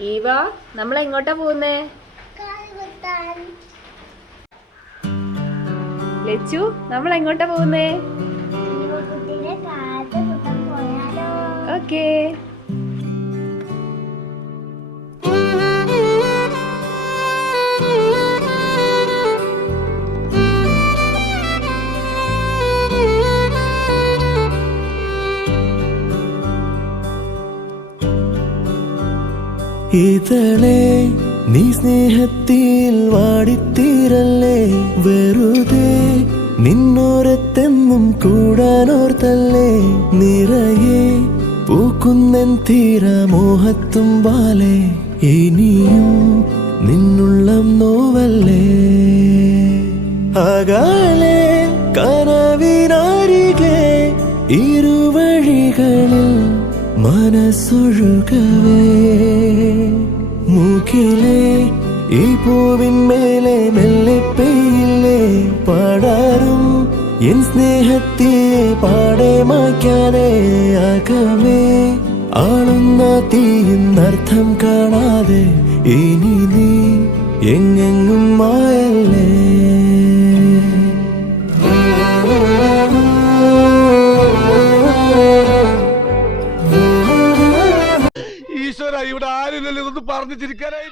Eva നമ്മൾ എങ്ങോട്ടാ പോകുന്നേ? ലച്ചു നമ്മൾ എങ്ങോട്ടാ പോകുന്നേ? ഓക്കേ. ഇതളെ നീ സ്നേഹത്തിൽ വാടിത്തീരല്ലേ? വെറുതെ നിന്നോരത്തെന്നും കൂടാനോർത്തല്ലേ? നിറയെ പൂക്കുന്നൻ തീര മോഹത്തും വാലെ ഇനിയും നിന്നുള്ളം നോവല്ലേ? അകാലെ കനവിനാരികെ ഇരുവഴികളിൽ മനസ്സൊഴുകവേ. മുഖിലേ ഈ പൂവിന്മേലെ മെല്ലെ പെയ്യില്ലേ പാടാറും. എൻ സ്നേഹത്തെ പാടെ മായ്ക്കാതെ അകമേ ആളുന്ന തീയുന്നർത്ഥം കാണാതെ ഇനി നീ എങ്ങെങ്ങും മായല്ലേ ഇവിടെ ആരില്ലല്ലോ ഇതൊന്നും പറഞ്ഞു ചിരിക്കാനായി